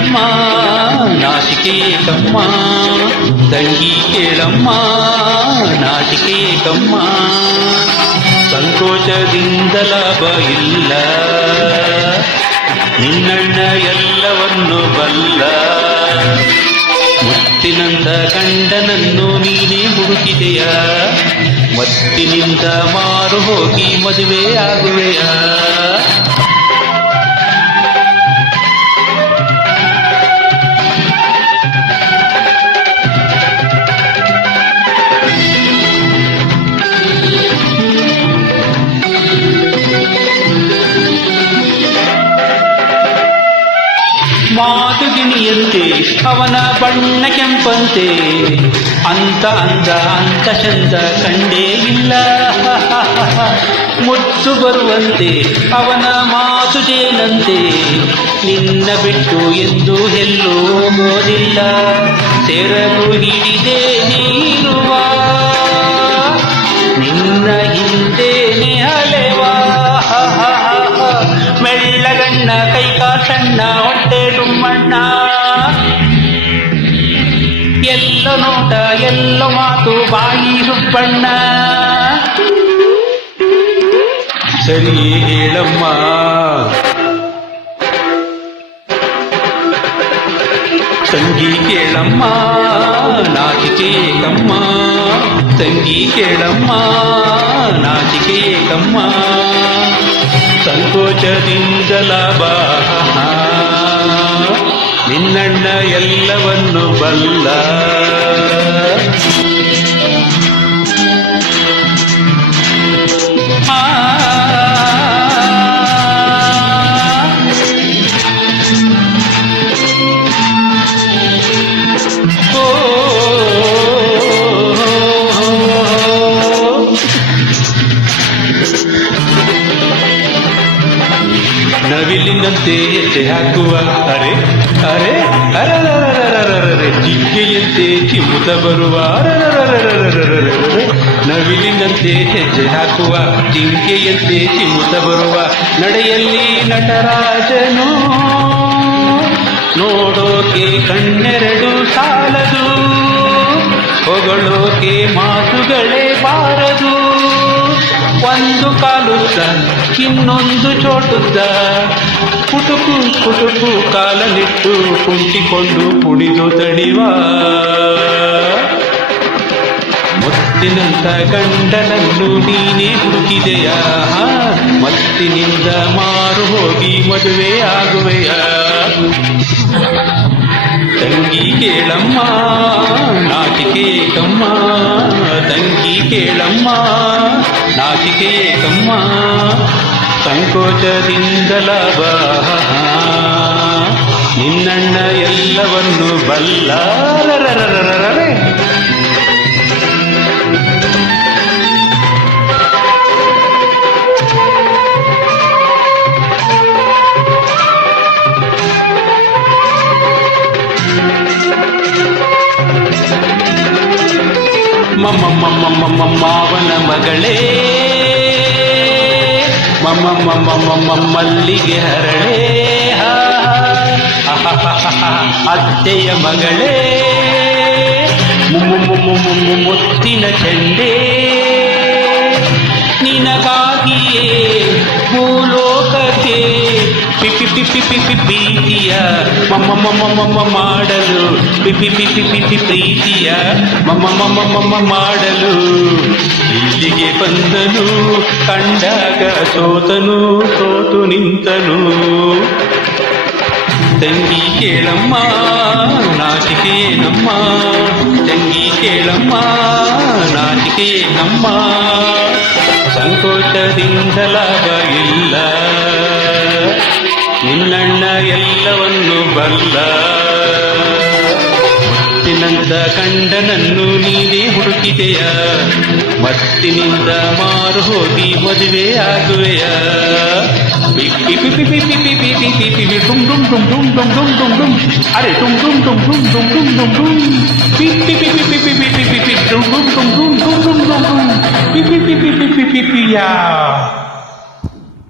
ಕೇಳಮ್ಮ ನಾಚಿಕೇಕಮ್ಮ ತಂಗಿ ಕೇಳಮ್ಮ ನಾಚಿಕೇಕಮ್ಮ ಸಂಕೋಚದಿಂದ ಲಾಭ ಇಲ್ಲ ನಿನ್ನಣ್ಣ ಎಲ್ಲವನ್ನು ಬಲ್ಲ ಮುತ್ತಿನಂದ ಗಂಡನನ್ನು ನೀನೇ ಹುಡುಕಿದೆಯ ಮತ್ತಿನಿಂದ ಮಾರು ಹೋಗಿ ಮದುವೆ ಆಗುವೆಯ ಮಾತುಗಿಣಿಯಂತೆ ಅವನ ಬಣ್ಣ ಕೆಂಪಂತೆ ಅಂತ ಅಂದ ಅಂತ ಚಂದ ಕಂಡೇ ಇಲ್ಲ ಮುತ್ತು ಬರುವಂತೆ ಅವನ ಮಾತು ಜೇನಂತೆ ನಿನ್ನ ಬಿಟ್ಟು ಎಂದು ಎಲ್ಲೂ ಹೋಗೋದಿಲ್ಲ ಸೆರಗು ಹಿಡಿದೇ ನೀರುವ ನಿನ್ನ ಹಿಂದೇನೆ ಅಲೆವಾ ಮೆಳ್ಳಗಣ್ಣ ಕೈಕಾಸಣ್ಣ ಹೊಟ್ಟೆ ಡುಮ್ಮಣ್ಣ ಎಲ್ಲೋ ನೋಟ ಎಲ್ಲೋ ಮಾತು ಬಾಯಿ ಹುಬ್ಬಣ್ಣ ಸರಿ ಹೇಳಮ್ಮ ತಂಗಿ ಕೇಳಮ್ಮ ನಾಚಿಕೇಕಮ್ಮ ತಂಗಿ ಕೇಳಮ್ಮ ನಾಚಿಕೇಕಮ್ಮ ಸಂಕೋಚದಿಂದ ಲಾಭ ನಿನ್ನಣ್ಣ ಎಲ್ಲವನ್ನು ಬಲ್ಲ ನವಿಲಿನಂತೆ ಹೆಜ್ಜೆ ಹಾಕುವ ಅರೆ ಅರೆ ಅರರರರರರೆ ಜಿಂಕೆಯಂತೆ ಚಿಮ್ಮುತ್ತ ಬರುವ ಅರರರರರರರೆ ನವಿಲಿನಂತೆ ಹೆಜ್ಜೆ ಹಾಕುವ ಜಿಂಕೆಯಂತೆ ಚಿಮ್ಮುತ್ತ ಬರುವ ನಡೆಯಲ್ಲಿ ನಟರಾಜನು ನೋಡೋಕೆ ಕಣ್ಣೆರಡು ಸಾಲದು ಹೊಗಳೋಕೆ ಮಾತುಗಳೇ ಬಾರದು ಒಂದು ಕಾಲುದ್ದ ಇನ್ನೊಂದು ಚೋಟುದ್ದ ಕುಟುಕು ಕುಟುಕು ಕಾಲನಿಟ್ಟು ಕುಂಟಿಕೊಂಡು ಕುಡಿದು ತಡಿವ ಮುತ್ತಿನಂತ ಗಂಡನನ್ನು ನೀನೇ ಹುಡುಕಿದೆಯ ಮತ್ತಿನಿಂದ ಮಾರು ಹೋಗಿ ಮದುವೆ ಆಗುವೆಯ ತಂಗಿ ಕೇಳಮ್ಮ ನಾಚಿಕೇಕಮ್ಮ ತಂಗಿ ಕೇಳಮ್ಮ ನಾಚಿಕೇಕಮ್ಮ ಸಂಕೋಚದಿಂದ ಲಾಭ ನಿನ್ನಣ್ಣ ಎಲ್ಲವನ್ನು ಬಲ್ಲ ಮಾವನ ಮಗಳೇ ಮಲ್ಲಿಗೆ ಹರಳೇ ಅತ್ತೆಯ ಮಗಳೇ ಮುತ್ತಿನ ಚೆಂಡೆ ನಿನಗಾಗಿಯೇ ಭೂಲೋಕಕ್ಕೆ ಪಿಪಿ ಪಿಪಿ ಪಿಪಿ ಪ್ರೀತಿಯ ಮಾಡಲು ಪಿಪಿ ಪಿಪಿ ಪಿಪಿ ಪ್ರೀತಿಯ ಮಾಡಲು ಇಲ್ಲಿಗೆ ಬಂದನು ಕಂಡಾಗ ಸೋತು ನಿಂತನು ತಂಗಿ ಕೇಳಮ್ಮ ನಾಚಿಕೇನಮ್ಮ ತಂಗಿ ಕೇಳಮ್ಮ ನಾಚಿಕೇನಮ್ಮ ಸಂಕೋಚದಿಂದ ಲಾಭ ಇಲ್ಲ ನಿನ್ನಣ್ಣ ಎಲ್ಲವನ್ನು ಬಲ್ಲ ಮುತ್ತಿನಂತ ಗಂಡನನ್ನು ನೀನೇ ಹುಡುಕಿದೆಯ ಮತ್ತಿನಿಂದ ಮಾರು ಹೋಗಿ ಮದುವೆ ಆಗುವೆಯ ಅರೆ ಯಾ